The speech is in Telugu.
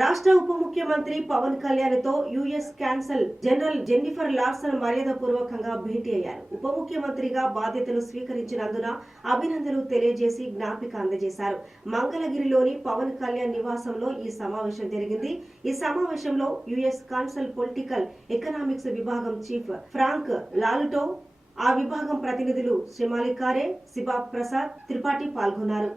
రాష్ట్ర ఉప ముఖ్యమంత్రి పవన్ కళ్యాణ్ తో US consul general Jennifer Larson మర్యాదపూర్వకంగా భేటీ అయ్యారు. ఉప ముఖ్యమంత్రిగా బాధ్యతలు స్వీకరించినందున అభినందనలు తెలియజేసి జ్ఞాపిక అందజేశారు. మంగళగిరిలోని పవన్ కళ్యాణ్ నివాసంలో ఈ సమావేశం జరిగింది. ఈ సమావేశంలో యుఎస్ కాన్సల్ పొలిటికల్ ఎకనామిక్స్ విభాగం చీఫ్ ఫ్రాంక్ లాలుటో, ఆ విభాగం ప్రతినిధులు శ్రీమాలి కారే, శిబా ప్రసాద్ త్రిపాఠి పాల్గొన్నారు.